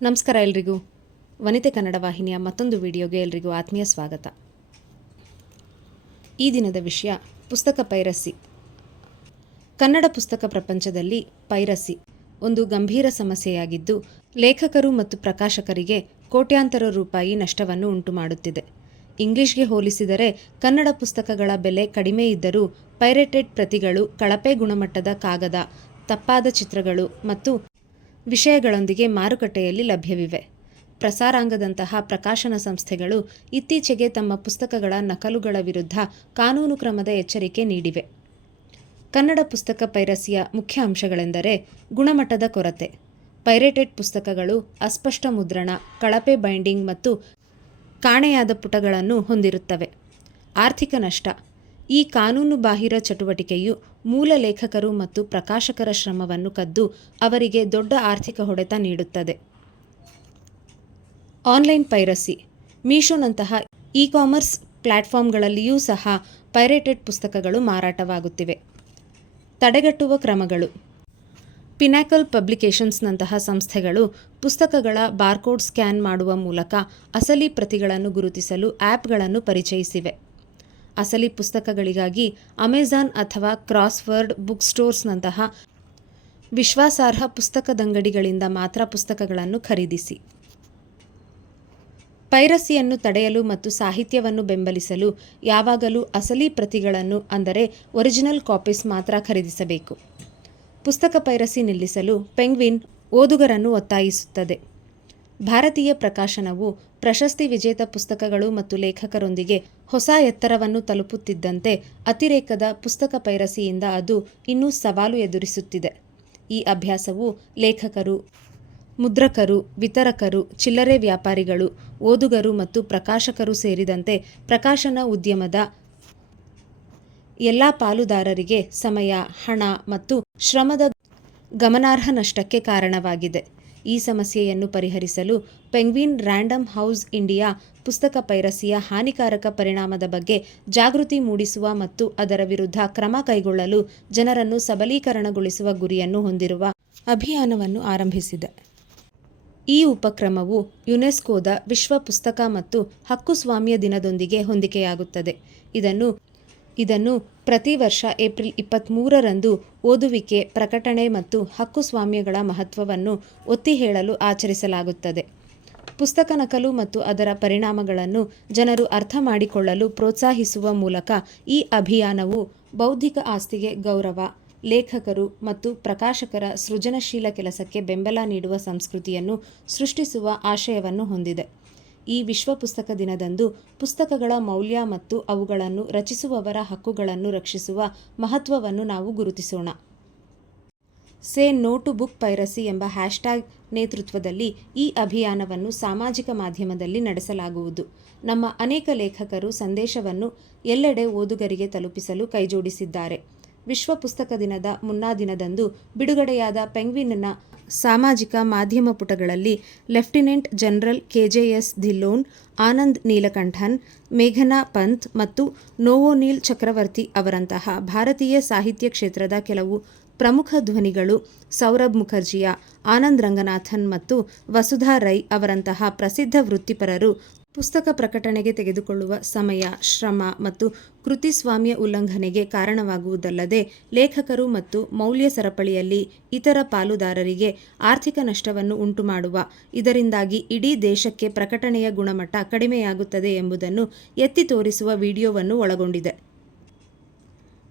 ನಮಸ್ಕಾರ ಎಲ್ರಿಗೂ. ವನಿತೆ ಕನ್ನಡ ವಾಹಿನಿಯ ಮತ್ತೊಂದು ವಿಡಿಯೋಗೆ ಎಲ್ರಿಗೂ ಆತ್ಮೀಯ ಸ್ವಾಗತ. ಈ ದಿನದ ವಿಷಯ ಪುಸ್ತಕ ಪೈರಸಿ. ಕನ್ನಡ ಪುಸ್ತಕ ಪ್ರಪಂಚದಲ್ಲಿ ಪೈರಸಿ ಒಂದು ಗಂಭೀರ ಸಮಸ್ಯೆಯಾಗಿದ್ದು, ಲೇಖಕರು ಮತ್ತು ಪ್ರಕಾಶಕರಿಗೆ ಕೋಟ್ಯಾಂತರ ರೂಪಾಯಿ ನಷ್ಟವನ್ನು ಉಂಟುಮಾಡುತ್ತಿದೆ. ಇಂಗ್ಲಿಷ್ಗೆ ಹೋಲಿಸಿದರೆ ಕನ್ನಡ ಪುಸ್ತಕಗಳ ಬೆಲೆ ಕಡಿಮೆ ಇದ್ದರೂ ಪೈರೇಟೆಡ್ ಪ್ರತಿಗಳು ಕಳಪೆ ಗುಣಮಟ್ಟದ ಕಾಗದ, ತಪ್ಪಾದ ಚಿತ್ರಗಳು ಮತ್ತು ವಿಷಯಗಳೊಂದಿಗೆ ಮಾರುಕಟ್ಟೆಯಲ್ಲಿ ಲಭ್ಯವಿವೆ. ಪ್ರಸಾರಾಂಗದಂತಹ ಪ್ರಕಾಶನ ಸಂಸ್ಥೆಗಳು ಇತ್ತೀಚೆಗೆ ತಮ್ಮ ಪುಸ್ತಕಗಳ ನಕಲುಗಳ ವಿರುದ್ಧ ಕಾನೂನು ಕ್ರಮದ ಎಚ್ಚರಿಕೆ ನೀಡಿವೆ. ಕನ್ನಡ ಪುಸ್ತಕ ಪೈರಸಿಯ ಮುಖ್ಯ ಅಂಶಗಳೆಂದರೆ ಗುಣಮಟ್ಟದ ಕೊರತೆ, ಪೈರೇಟೆಡ್ ಪುಸ್ತಕಗಳು ಅಸ್ಪಷ್ಟ ಮುದ್ರಣ, ಕಳಪೆ ಬೈಂಡಿಂಗ್ ಮತ್ತು ಕಾಣೆಯಾದ ಪುಟಗಳನ್ನು ಹೊಂದಿರುತ್ತವೆ. ಆರ್ಥಿಕ ನಷ್ಟ. ಈ ಕಾನೂನು ಬಾಹಿರ ಚಟುವಟಿಕೆಯು ಮೂಲ ಲೇಖಕರು ಮತ್ತು ಪ್ರಕಾಶಕರ ಶ್ರಮವನ್ನು ಕದ್ದು ಅವರಿಗೆ ದೊಡ್ಡ ಆರ್ಥಿಕ ಹೊಡೆತ ನೀಡುತ್ತದೆ. Online piracy. ಮೀಶೋನಂತಹ ಇ-ಕಾಮರ್ಸ್ ಪ್ಲಾಟ್ಫಾರ್ಮ್ಗಳಲ್ಲಿಯೂ ಸಹ ಪೈರೇಟೆಡ್ ಪುಸ್ತಕಗಳು ಮಾರಾಟವಾಗುತ್ತಿವೆ. ತಡೆಗಟ್ಟುವ ಕ್ರಮಗಳು. ಪಿನಾಕಲ್ ಪಬ್ಲಿಕೇಶನ್ಸ್ನಂತಹ ಸಂಸ್ಥೆಗಳು ಪುಸ್ತಕಗಳ ಬಾರ್ಕೋಡ್ ಸ್ಕ್ಯಾನ್ ಮಾಡುವ ಮೂಲಕ ಅಸಲಿ ಪ್ರತಿಗಳನ್ನು ಗುರುತಿಸಲು ಆ್ಯಪ್ಗಳನ್ನು ಪರಿಚಯಿಸಿವೆ. ಅಸಲಿ ಪುಸ್ತಕಗಳಿಗಾಗಿ ಅಮೆಜಾನ್ ಅಥವಾ ಕ್ರಾಸ್ವರ್ಡ್ ಬುಕ್ ಸ್ಟೋರ್ಸ್ನಂತಹ ವಿಶ್ವಾಸಾರ್ಹ ಪುಸ್ತಕದಂಗಡಿಗಳಿಂದ ಮಾತ್ರ ಪುಸ್ತಕಗಳನ್ನು ಖರೀದಿಸಿ. ಪೈರಸಿಯನ್ನು ತಡೆಯಲು ಮತ್ತು ಸಾಹಿತ್ಯವನ್ನು ಬೆಂಬಲಿಸಲು ಯಾವಾಗಲೂ ಅಸಲಿ ಪ್ರತಿಗಳನ್ನು, ಅಂದರೆ ಒರಿಜಿನಲ್ ಕಾಪೀಸ್ ಮಾತ್ರ ಖರೀದಿಸಬೇಕು. ಪುಸ್ತಕ ಪೈರಸಿ ನಿಲ್ಲಿಸಲು ಪೆಂಗ್ವಿನ್ ಓದುಗರನ್ನು ಒತ್ತಾಯಿಸುತ್ತದೆ. ಭಾರತೀಯ ಪ್ರಕಾಶನವು ಪ್ರಶಸ್ತಿ ವಿಜೇತ ಪುಸ್ತಕಗಳು ಮತ್ತು ಲೇಖಕರೊಂದಿಗೆ ಹೊಸ ಎತ್ತರವನ್ನು ತಲುಪುತ್ತಿದ್ದಂತೆ ಅತಿರೇಕದ ಪುಸ್ತಕ ಪೈರಸಿಯಿಂದ ಅದು ಇನ್ನೂ ಸವಾಲು ಎದುರಿಸುತ್ತಿದೆ. ಈ ಅಭ್ಯಾಸವು ಲೇಖಕರು, ಮುದ್ರಕರು, ವಿತರಕರು, ಚಿಲ್ಲರೆ ವ್ಯಾಪಾರಿಗಳು, ಓದುಗರು ಮತ್ತು ಪ್ರಕಾಶಕರು ಸೇರಿದಂತೆ ಪ್ರಕಾಶನ ಉದ್ಯಮದ ಎಲ್ಲ ಪಾಲುದಾರರಿಗೆ ಸಮಯ, ಹಣ ಮತ್ತು ಶ್ರಮದ ಗಮನಾರ್ಹ ನಷ್ಟಕ್ಕೆ ಕಾರಣವಾಗಿದೆ. ಈ ಸಮಸ್ಯೆಯನ್ನು ಪರಿಹರಿಸಲು ಪೆಂಗ್ವಿನ್ ರ್ಯಾಂಡಮ್ ಹೌಸ್ ಇಂಡಿಯಾ ಪುಸ್ತಕ ಪೈರಸಿಯ ಹಾನಿಕಾರಕ ಪರಿಣಾಮದ ಬಗ್ಗೆ ಜಾಗೃತಿ ಮೂಡಿಸುವ ಮತ್ತು ಅದರ ವಿರುದ್ಧ ಕ್ರಮ ಕೈಗೊಳ್ಳಲು ಜನರನ್ನು ಸಬಲೀಕರಣಗೊಳಿಸುವ ಗುರಿಯನ್ನು ಹೊಂದಿರುವ ಅಭಿಯಾನವನ್ನು ಆರಂಭಿಸಿದೆ. ಈ ಉಪಕ್ರಮವು ಯುನೆಸ್ಕೋದ ವಿಶ್ವ ಪುಸ್ತಕ ಮತ್ತು ಹಕ್ಕುಸ್ವಾಮ್ಯ ದಿನದೊಂದಿಗೆ ಹೊಂದಿಕೆಯಾಗುತ್ತದೆ. ಇದನ್ನು ಪ್ರತಿ ವರ್ಷ ಏಪ್ರಿಲ್ 23ರಂದು ಓದುವಿಕೆ, ಪ್ರಕಟಣೆ ಮತ್ತು ಹಕ್ಕುಸ್ವಾಮ್ಯಗಳ ಮಹತ್ವವನ್ನು ಒತ್ತಿ ಹೇಳಲು ಆಚರಿಸಲಾಗುತ್ತದೆ. ಪುಸ್ತಕ ನಕಲು ಮತ್ತು ಅದರ ಪರಿಣಾಮಗಳನ್ನು ಜನರು ಅರ್ಥ ಮಾಡಿಕೊಳ್ಳಲು ಪ್ರೋತ್ಸಾಹಿಸುವ ಮೂಲಕ ಈ ಅಭಿಯಾನವು ಬೌದ್ಧಿಕ ಆಸ್ತಿಗೆ ಗೌರವ, ಲೇಖಕರು ಮತ್ತು ಪ್ರಕಾಶಕರ ಸೃಜನಶೀಲ ಕೆಲಸಕ್ಕೆ ಬೆಂಬಲ ನೀಡುವ ಸಂಸ್ಕೃತಿಯನ್ನು ಸೃಷ್ಟಿಸುವ ಆಶಯವನ್ನು ಹೊಂದಿದೆ. ಈ ವಿಶ್ವ ಪುಸ್ತಕ ದಿನದಂದು ಪುಸ್ತಕಗಳ ಮೌಲ್ಯ ಮತ್ತು ಅವುಗಳನ್ನು ರಚಿಸುವವರ ಹಕ್ಕುಗಳನ್ನು ರಕ್ಷಿಸುವ ಮಹತ್ವವನ್ನು ನಾವು ಗುರುತಿಸೋಣ. Say no to book piracy ಎಂಬ ಹ್ಯಾಶ್ಟ್ಯಾಗ್ ನೇತೃತ್ವದಲ್ಲಿ ಈ ಅಭಿಯಾನವನ್ನು ಸಾಮಾಜಿಕ ಮಾಧ್ಯಮದಲ್ಲಿ ನಡೆಸಲಾಗುವುದು. ನಮ್ಮ ಅನೇಕ ಲೇಖಕರು ಸಂದೇಶವನ್ನು ಎಲ್ಲೆಡೆ ಓದುಗರಿಗೆ ತಲುಪಿಸಲು ಕೈಜೋಡಿಸಿದ್ದಾರೆ. ವಿಶ್ವ ಪುಸ್ತಕ ದಿನದ ಮುನ್ನಾ ದಿನದಂದು ಬಿಡುಗಡೆಯಾದ ಪೆಂಗ್ವಿನ್ನ ಸಾಮಾಜಿಕ ಮಾಧ್ಯಮ ಪುಟಗಳಲ್ಲಿ lieutenant general KJS Dhillon, Anand Neelakantan, ಮೇಘನಾ ಪಂತ್ ಮತ್ತು ನೋವೊನೀಲ್ ಚಕ್ರವರ್ತಿ ಅವರಂತಹ ಭಾರತೀಯ ಸಾಹಿತ್ಯ ಕ್ಷೇತ್ರದ ಕೆಲವು ಪ್ರಮುಖ ಧ್ವನಿಗಳು, ಸೌರಭ್ ಮುಖರ್ಜಿಯ, ಆನಂದ್ ರಂಗನಾಥನ್ ಮತ್ತು ವಸುಧಾ ರೈ ಅವರಂತಹ ಪ್ರಸಿದ್ಧ ವೃತ್ತಿಪರರು ಪುಸ್ತಕ ಪ್ರಕಟಣೆಗೆ ತೆಗೆದುಕೊಳ್ಳುವ ಸಮಯ, ಶ್ರಮ ಮತ್ತು ಕೃತಿಸ್ವಾಮ್ಯ ಉಲ್ಲಂಘನೆಗೆ ಕಾರಣವಾಗುವುದಲ್ಲದೆ ಲೇಖಕರು ಮತ್ತು ಮೌಲ್ಯ ಸರಪಳಿಯಲ್ಲಿ ಇತರ ಪಾಲುದಾರರಿಗೆ ಆರ್ಥಿಕ ನಷ್ಟವನ್ನು ಉಂಟುಮಾಡುವ, ಇದರಿಂದಾಗಿ ಇಡೀ ದೇಶಕ್ಕೆ ಪ್ರಕಟಣೆಯ ಗುಣಮಟ್ಟ ಕಡಿಮೆಯಾಗುತ್ತದೆ ಎಂಬುದನ್ನು ಎತ್ತಿ ತೋರಿಸುವ ವಿಡಿಯೋವನ್ನು ಒಳಗೊಂಡಿದೆ.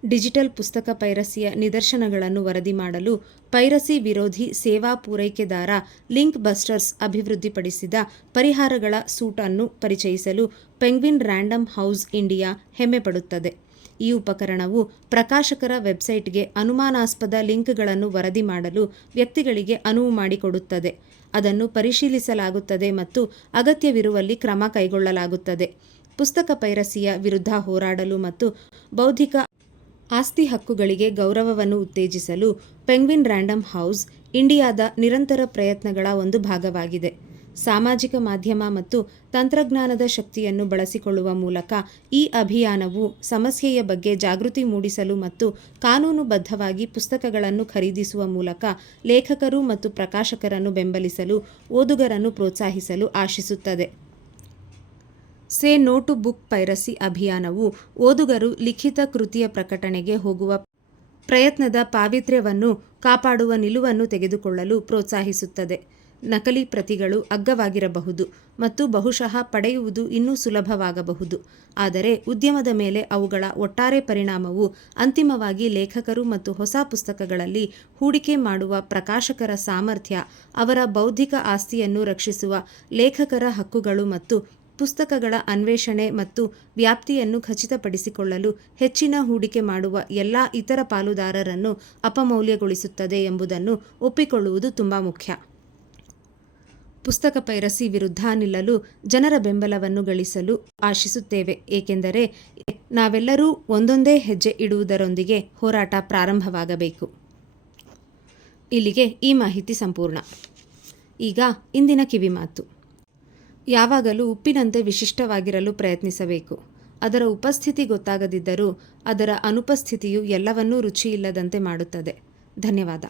ಡಿಜಿಟಲ್ ಪುಸ್ತಕ ಪೈರಸಿಯ ನಿದರ್ಶನಗಳನ್ನು ವರದಿ ಮಾಡಲು ಪೈರಸಿ ವಿರೋಧಿ ಸೇವಾ ಪೂರೈಕೆದಾರ ಲಿಂಕ್ ಬಸ್ಟರ್ಸ್ ಅಭಿವೃದ್ಧಿಪಡಿಸಿದ ಪರಿಹಾರಗಳ ಸೂಟ್ ಅನ್ನು ಪರಿಚಯಿಸಲು ಪೆಂಗ್ವಿನ್ ರ್ಯಾಂಡಮ್ ಹೌಸ್ ಇಂಡಿಯಾ ಹೆಮ್ಮೆಪಡುತ್ತದೆ. ಈ ಉಪಕರಣವು ಪ್ರಕಾಶಕರ ವೆಬ್ಸೈಟ್ಗೆ ಅನುಮಾನಾಸ್ಪದ ಲಿಂಕ್ಗಳನ್ನು ವರದಿ ಮಾಡಲು ವ್ಯಕ್ತಿಗಳಿಗೆ ಅನುವು ಮಾಡಿಕೊಡುತ್ತದೆ. ಅದನ್ನು ಪರಿಶೀಲಿಸಲಾಗುತ್ತದೆ ಮತ್ತು ಅಗತ್ಯವಿರುವಲ್ಲಿ ಕ್ರಮ ಕೈಗೊಳ್ಳಲಾಗುತ್ತದೆ. ಪುಸ್ತಕ ಪೈರಸಿಯ ವಿರುದ್ಧ ಹೋರಾಡಲು ಮತ್ತು ಬೌದ್ಧಿಕ ಆಸ್ತಿ ಹಕ್ಕುಗಳಿಗೆ ಗೌರವವನ್ನು ಉತ್ತೇಜಿಸಲು ಪೆಂಗ್ವಿನ್ ರ್ಯಾಂಡಮ್ ಹೌಸ್ ಇಂಡಿಯಾದ ನಿರಂತರ ಪ್ರಯತ್ನಗಳ ಒಂದು ಭಾಗವಾಗಿದೆ. ಸಾಮಾಜಿಕ ಮಾಧ್ಯಮ ಮತ್ತು ತಂತ್ರಜ್ಞಾನದ ಶಕ್ತಿಯನ್ನು ಬಳಸಿಕೊಳ್ಳುವ ಮೂಲಕ ಈ ಅಭಿಯಾನವು ಸಮಸ್ಯೆಯ ಬಗ್ಗೆ ಜಾಗೃತಿ ಮೂಡಿಸಲು ಮತ್ತು ಕಾನೂನುಬದ್ಧವಾಗಿ ಪುಸ್ತಕಗಳನ್ನು ಖರೀದಿಸುವ ಮೂಲಕ ಲೇಖಕರು ಮತ್ತು ಪ್ರಕಾಶಕರನ್ನು ಬೆಂಬಲಿಸಲು ಓದುಗರನ್ನು ಪ್ರೋತ್ಸಾಹಿಸಲು ಆಶಿಸುತ್ತದೆ. Say no to book piracy ಅಭಿಯಾನವು ಓದುಗರು ಲಿಖಿತ ಕೃತಿಯ ಪ್ರಕಟಣೆಗೆ ಹೋಗುವ ಪ್ರಯತ್ನದ ಪಾವಿತ್ರ್ಯವನ್ನು ಕಾಪಾಡುವ ನಿಲುವನ್ನು ತೆಗೆದುಕೊಳ್ಳಲು ಪ್ರೋತ್ಸಾಹಿಸುತ್ತದೆ. ನಕಲಿ ಪ್ರತಿಗಳು ಅಗ್ಗವಾಗಿರಬಹುದು ಮತ್ತು ಬಹುಶಃ ಪಡೆಯುವುದು ಇನ್ನೂ ಸುಲಭವಾಗಬಹುದು, ಆದರೆ ಉದ್ಯಮದ ಮೇಲೆ ಅವುಗಳ ಒಟ್ಟಾರೆ ಪರಿಣಾಮವು ಅಂತಿಮವಾಗಿ ಲೇಖಕರು ಮತ್ತು ಹೊಸ ಪುಸ್ತಕಗಳಲ್ಲಿ ಹೂಡಿಕೆ ಮಾಡುವ ಪ್ರಕಾಶಕರ ಸಾಮರ್ಥ್ಯ, ಅವರ ಬೌದ್ಧಿಕ ಆಸ್ತಿಯನ್ನು ರಕ್ಷಿಸುವ ಲೇಖಕರ ಹಕ್ಕುಗಳು ಮತ್ತು ಪುಸ್ತಕಗಳ ಅನ್ವೇಷಣೆ ಮತ್ತು ವ್ಯಾಪ್ತಿಯನ್ನು ಖಚಿತಪಡಿಸಿಕೊಳ್ಳಲು ಹೆಚ್ಚಿನ ಹೂಡಿಕೆ ಮಾಡುವ ಎಲ್ಲ ಇತರ ಪಾಲುದಾರರನ್ನು ಅಪಮೌಲ್ಯಗೊಳಿಸುತ್ತದೆ ಎಂಬುದನ್ನು ಒಪ್ಪಿಕೊಳ್ಳುವುದು ತುಂಬ ಮುಖ್ಯ. ಪುಸ್ತಕ ಪೈರಸಿ ವಿರುದ್ಧ ನಿಲ್ಲಲು ಜನರ ಬೆಂಬಲವನ್ನು ಗಳಿಸಲು ಆಶಿಸುತ್ತೇವೆ, ಏಕೆಂದರೆ ನಾವೆಲ್ಲರೂ ಒಂದೊಂದೇ ಹೆಜ್ಜೆ ಇಡುವುದರೊಂದಿಗೆ ಹೋರಾಟ ಪ್ರಾರಂಭವಾಗಬೇಕು. ಇಲ್ಲಿಗೆ ಈ ಮಾಹಿತಿ ಸಂಪೂರ್ಣ. ಈಗ ಇಂದಿನ ಕಿವಿಮಾತು. ಯಾವಾಗಲೂ ಉಪ್ಪಿನಂತೆ ವಿಶಿಷ್ಟವಾಗಿರಲು ಪ್ರಯತ್ನಿಸಬೇಕು. ಅದರ ಉಪಸ್ಥಿತಿ ಗೊತ್ತಾಗದಿದ್ದರೂ ಅದರ ಅನುಪಸ್ಥಿತಿಯು ಎಲ್ಲವನ್ನೂ ರುಚಿಯಿಲ್ಲದಂತೆ ಮಾಡುತ್ತದೆ. ಧನ್ಯವಾದ.